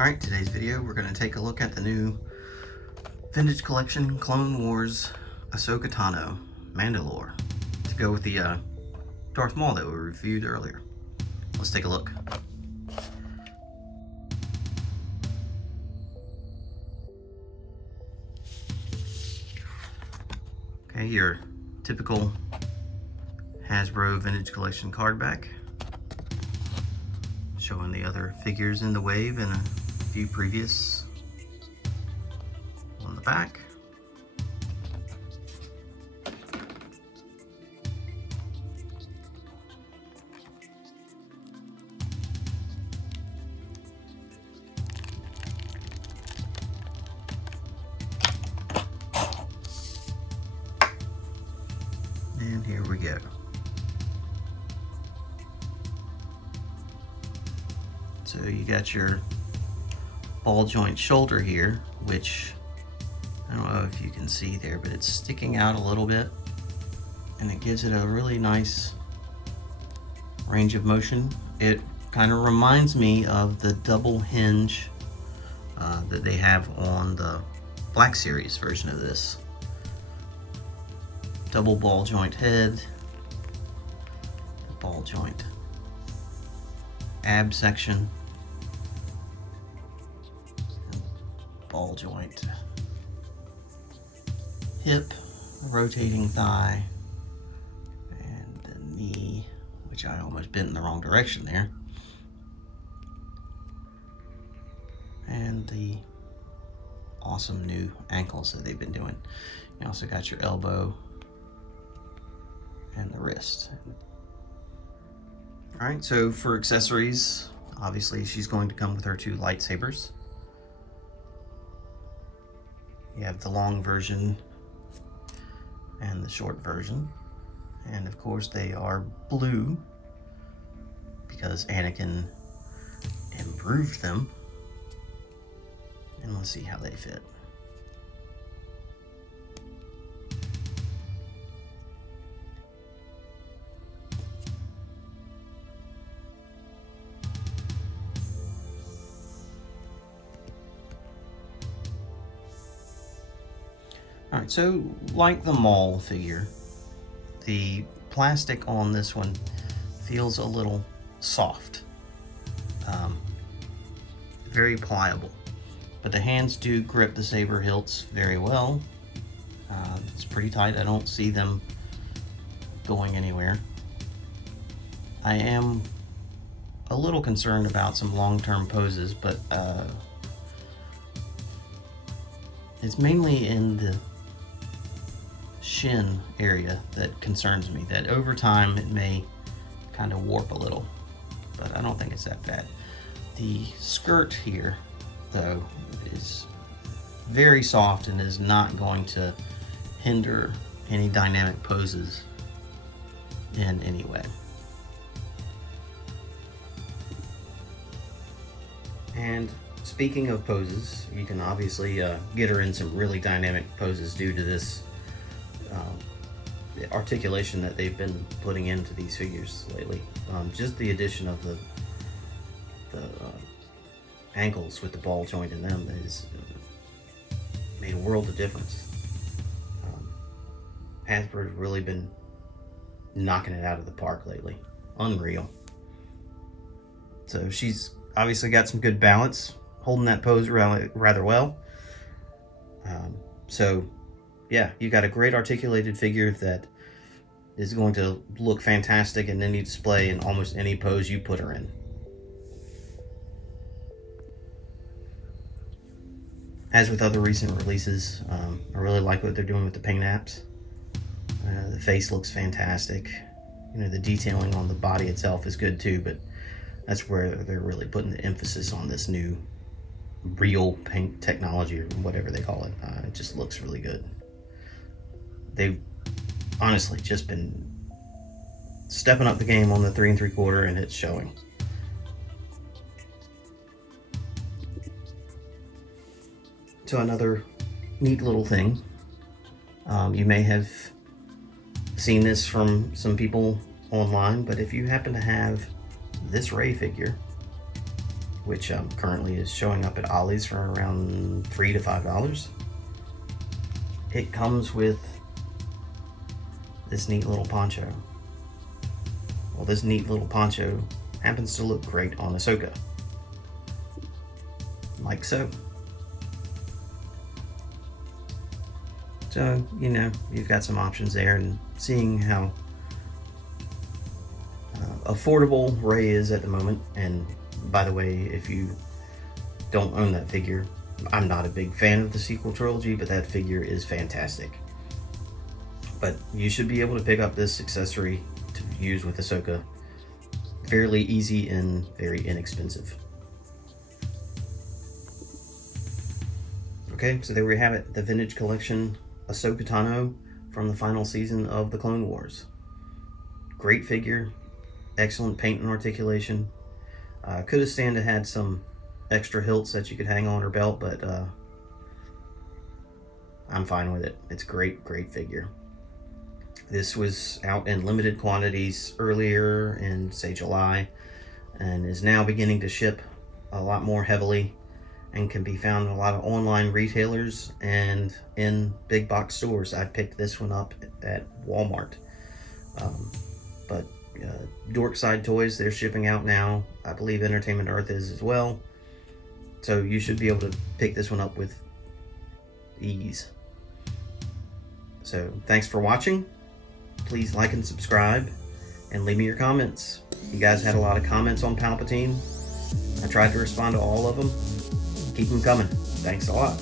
Alright, today's video we're going to take a look at the new Vintage Collection Clone Wars Ahsoka Tano Mandalore to go with the Darth Maul that we reviewed earlier. Let's take a look. Okay, your typical Hasbro Vintage Collection card back, showing the other figures in the wave and a few previous on the back. And here we go. So you got your ball joint shoulder here, which I don't know if you can see there, but it's sticking out a little bit, and it gives it a really nice range of motion. It kind of reminds me of the double hinge that they have on the Black Series version of this. Double ball joint head, ball joint ab section, ball joint hip, rotating thigh, and the knee, which I almost bent in the wrong direction there, and the awesome new ankles that they've been doing. You also got your elbow and the wrist. All right, so for accessories, obviously she's going to come with her two lightsabers. You have the long version and the short version, and of course they are blue because Anakin improved them. And let's see how they fit. Alright, so like the Maul figure, the plastic on this one feels a little soft, very pliable, but the hands do grip the saber hilts very well. It's pretty tight. I don't see them going anywhere. I am a little concerned about some long-term poses, but it's mainly in the shin area that concerns me, that over time it may kind of warp a little, but I don't think it's that bad. The skirt here, though, is very soft and is not going to hinder any dynamic poses in any way. And speaking of poses, you can obviously get her in some really dynamic poses due to this the articulation that they've been putting into these figures lately. Just the addition of the ankles with the ball joint in them has made a world of difference. Hasbro's really been knocking it out of the park lately. Unreal. So she's obviously got some good balance, holding that pose rather well. So yeah, you got a great articulated figure that is going to look fantastic in any display in almost any pose you put her in. As with other recent releases, I really like what they're doing with the paint apps. The face looks fantastic. You know, the detailing on the body itself is good too, but that's where they're really putting the emphasis on this new real paint technology, or whatever they call it. It just looks really good. They've honestly just been stepping up the game on the 3 3/4, and it's showing. So another neat little thing, you may have seen this from some people online, but if you happen to have this Rey figure which currently is showing up at Ollie's for around $3 to $5. It comes with this neat little poncho. Well, this neat little poncho happens to look great on Ahsoka, like so. So, you know, you've got some options there, and seeing how affordable Rey is at the moment. And by the way, if you don't own that figure, I'm not a big fan of the sequel trilogy, but that figure is fantastic. But you should be able to pick up this accessory to use with Ahsoka. Fairly easy and very inexpensive. Okay, so there we have it, the Vintage Collection Ahsoka Tano from the final season of the Clone Wars. Great figure, excellent paint and articulation. Could have stand to had some extra hilts that you could hang on her belt, but I'm fine with it. It's a great figure. This was out in limited quantities earlier in, say, July, and is now beginning to ship a lot more heavily, and can be found in a lot of online retailers and in big box stores. I picked this one up at Walmart. But Dorkside Toys, they're shipping out now. I believe Entertainment Earth is as well. So you should be able to pick this one up with ease. So thanks for watching. Please like and subscribe, and leave me your comments. You guys had a lot of comments on Palpatine. I tried to respond to all of them. Keep them coming. Thanks a lot.